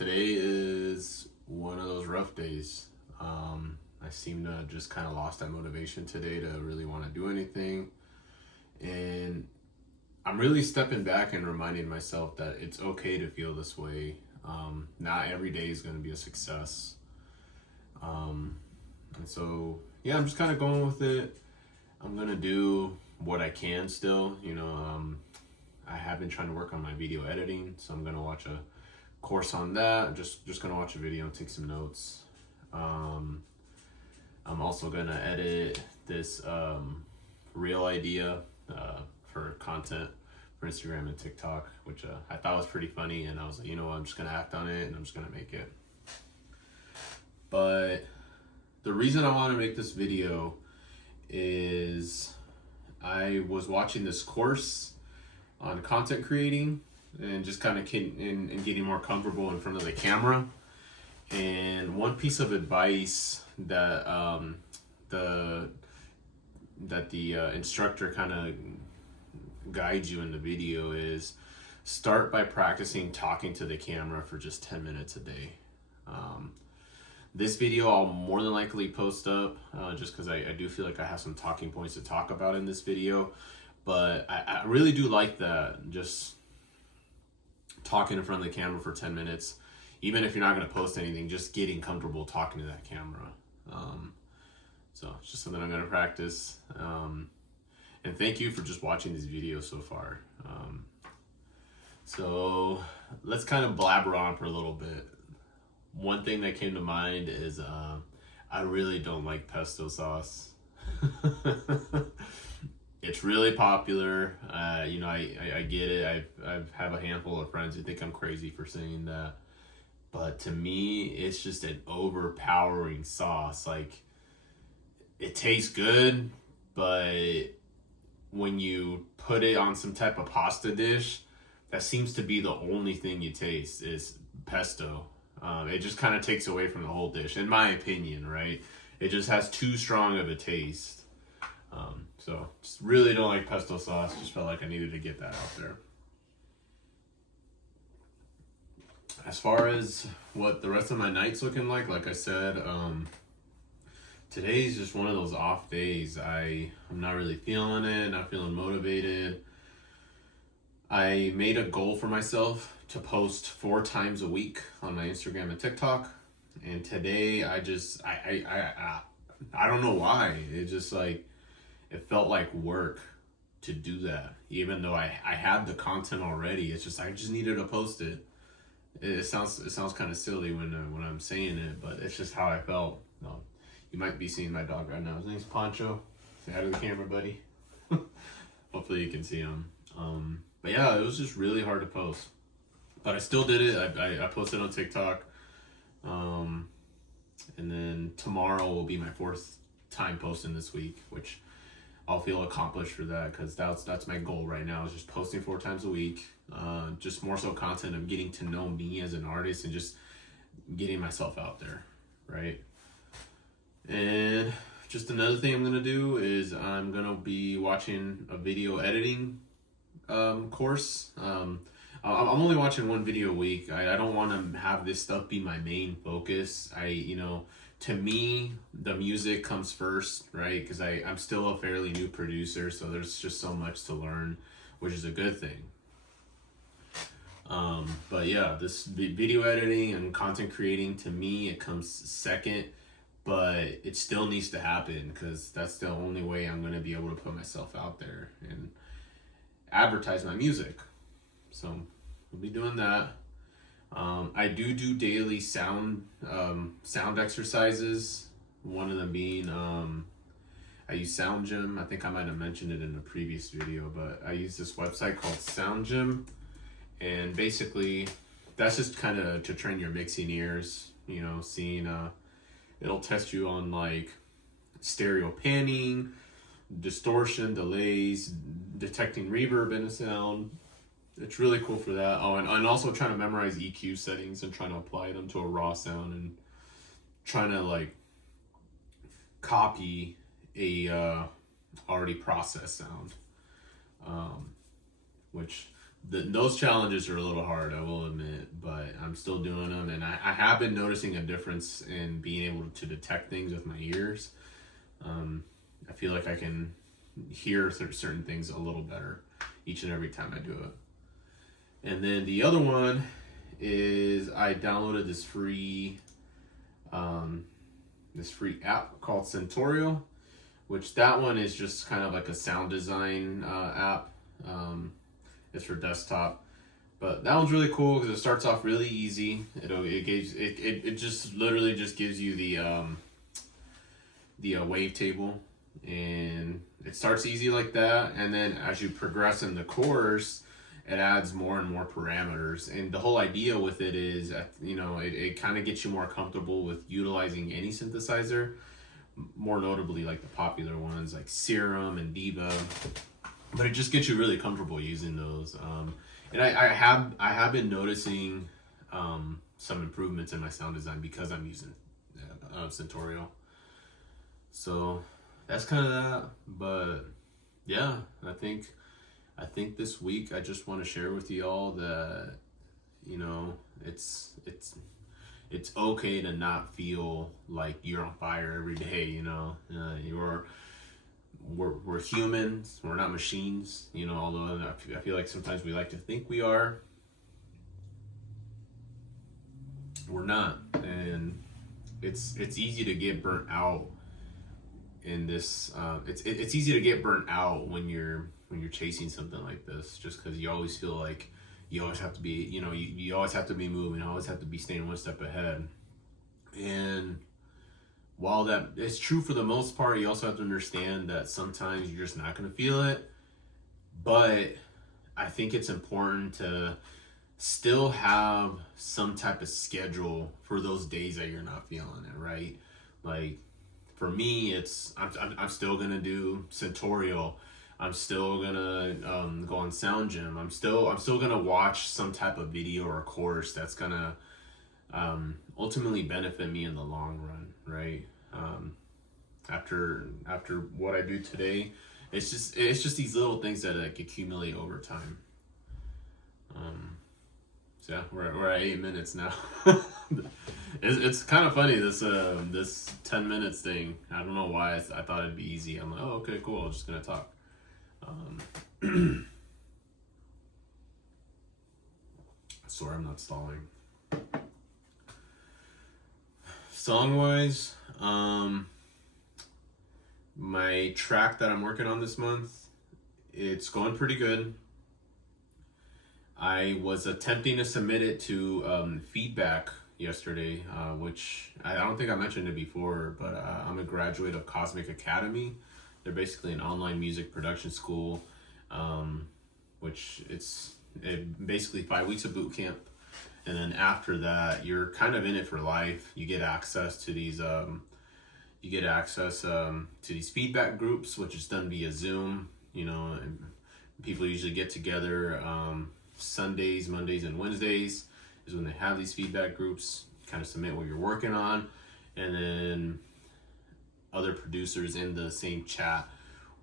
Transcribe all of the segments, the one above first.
Today is one of those rough days. I seem to just kind of lost that motivation today to really want to do anything. And I'm really stepping back and reminding myself that it's okay to feel this way. Not every day is going to be a success. And so, yeah, I'm just kind of going with it. I'm going to do what I can still. I have been trying to work on my video editing, so I'm going to watch a course on that. Just going to watch a video and take some notes. I'm also going to edit this reel idea for content for Instagram and TikTok, which I thought was pretty funny, and I was like, you know what, I'm just going to act on it and I'm just going to make it. But the reason I want to make this video is I was watching this course on content creating and just kind of getting more comfortable in front of the camera. And one piece of advice that the instructor kind of guides you in the video is start by practicing talking to the camera for just 10 minutes a day. This video I'll more than likely post up just because I do feel like I have some talking points to talk about in this video. But I really do like that, just talking in front of the camera for 10 minutes. Even if you're not going to post anything, just getting comfortable talking to that camera. So it's just something I'm going to practice. And thank you for just watching this video so far. So let's kind of blabber on for a little bit. One thing that came to mind is I really don't like pesto sauce. It's really popular. I get it. I have a handful of friends who think I'm crazy for saying that. But to me, it's just an overpowering sauce. Like, it tastes good, but when you put it on some type of pasta dish, that seems to be the only thing you taste is pesto. It just kind of takes away from the whole dish, in my opinion, right? It just has too strong of a taste. So just really don't like pesto sauce. Just felt like I needed to get that out there. As far as what the rest of my night's looking like I said, today's just one of those off days. I'm not really feeling it, not feeling motivated. I made a goal for myself to post 4 times a week on my Instagram and TikTok. And today I don't know why. It just it felt like work to do that. Even though I had the content already, it's just I just needed to post it. It sounds kind of silly when I'm saying it, but it's just how I felt. No, you might be seeing my dog right now. His name's Poncho. Say hi to the camera, buddy. Hopefully you can see him. But yeah, it was just really hard to post. But I still did it. I posted on TikTok. And then tomorrow will be my 4th time posting this week, which I'll feel accomplished for that, because that's my goal right now, is just posting 4 times a week. Just more so content of getting to know me as an artist and just getting myself out there, right? And just another thing I'm gonna do is I'm gonna be watching a video editing course. I'm only watching 1 video a week. I don't want to have this stuff be my main focus. To me, the music comes first, right? Because I'm still a fairly new producer, so there's just so much to learn, which is a good thing. But yeah, this video editing and content creating, to me, it comes second, but it still needs to happen, because that's the only way I'm going to be able to put myself out there and advertise my music. So we'll be doing that. I do daily sound exercises. One of them being I use Sound Gym. I think I might have mentioned it in a previous video, but I use this website called Sound Gym, and basically that's just kind of to train your mixing ears. Seeing it'll test you on like stereo panning, distortion, delays, detecting reverb in a sound. It's really cool for that. Oh, and also trying to memorize EQ settings and trying to apply them to a raw sound, and trying to copy a already processed sound, which those challenges are a little hard, I will admit, but I'm still doing them, and I have been noticing a difference in being able to detect things with my ears. I feel like I can hear certain things a little better each and every time I do it. And then the other one is I downloaded this free app called Centaurio, which that one is just kind of like a sound design app. It's for desktop, but that one's really cool because it starts off really easy. It just literally just gives you the wavetable, and it starts easy like that, and then as you progress in the course, it adds more and more parameters. And the whole idea with it is, it kind of gets you more comfortable with utilizing any synthesizer, more notably like the popular ones like Serum and Diva. But it just gets you really comfortable using those. And I have been noticing some improvements in my sound design because I'm using Centaurio. So that's kind of that. But yeah, I think this week I just want to share with you all that, it's okay to not feel like you're on fire every day. We're humans, we're not machines, although I feel like sometimes we like to think we are. We're not. And it's easy to get burnt out in this. It's easy to get burnt out when you're chasing something like this, just because you always feel like you always have to be, you always have to be moving, always have to be staying one step ahead. And while that is true for the most part, you also have to understand that sometimes you're just not going to feel it. But I think it's important to still have some type of schedule for those days that you're not feeling it, right? Like for me, I'm still going to do Centaurio. I'm still gonna go on Sound Gym. I'm still gonna watch some type of video or course that's gonna ultimately benefit me in the long run, right? After what I do today, it's just these little things that like accumulate over time. So yeah, we're at 8 minutes now. It's kind of funny, this 10 minutes thing. I don't know why I thought it'd be easy. I'm like, oh, okay, cool. I'm just gonna talk. Sorry, I'm not stalling. Song wise, my track that I'm working on this month, it's going pretty good. I was attempting to submit it to feedback yesterday, which I don't think I mentioned it before, but I'm a graduate of Cosmic Academy. They're basically an online music production school, which it's basically 5 weeks of boot camp. And then after that, you're kind of in it for life. You get access to these feedback groups, which is done via Zoom, and people usually get together Sundays, Mondays, and Wednesdays is when they have these feedback groups. Kind of submit what you're working on, and then other producers in the same chat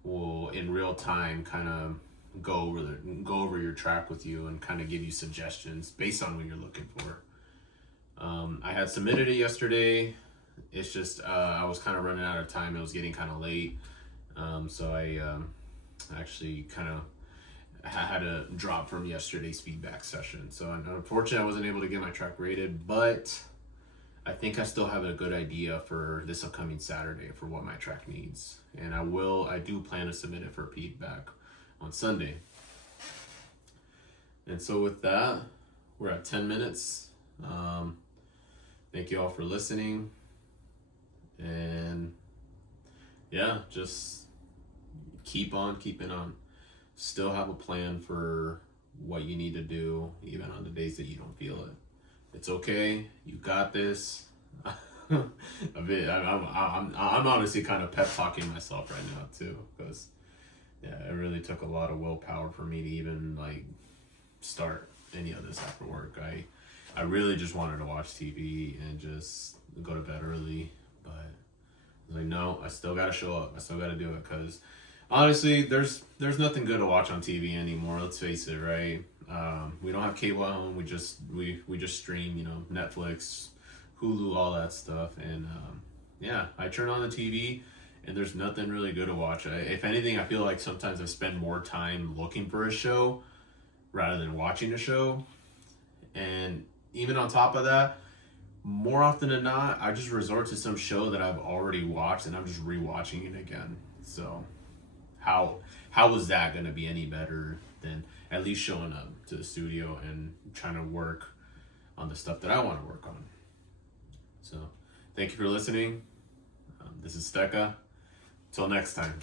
will in real time kind of go over your track with you and kind of give you suggestions based on what you're looking for. I had submitted it yesterday. It's just I was kind of running out of time. It was getting kind of late, so I actually kind of had to drop from yesterday's feedback session. So unfortunately, I wasn't able to get my track rated, but I think I still have a good idea for this upcoming Saturday for what my track needs. And I do plan to submit it for feedback on Sunday. And so with that, we're at 10 minutes. Thank you all for listening. And yeah, just keep on keeping on. Still have a plan for what you need to do, even on the days that you don't feel it. It's okay. You got this. I'm honestly kind of pep talking myself right now too, because yeah, it really took a lot of willpower for me to even like start any of this after work. I really just wanted to watch TV and just go to bed early, but I was like, no, I still gotta show up. I still gotta do it, because honestly, there's nothing good to watch on TV anymore. Let's face it, right? We don't have cable at home. We just stream, you know, Netflix, Hulu, all that stuff. And yeah, I turn on the TV and there's nothing really good to watch. If anything, I feel like sometimes I spend more time looking for a show rather than watching a show. And even on top of that, more often than not, I just resort to some show that I've already watched and I'm just rewatching it again. So how was that going to be any better than at least showing up to the studio and trying to work on the stuff that I want to work on? So thank you for listening. This is Zteca. Till next time.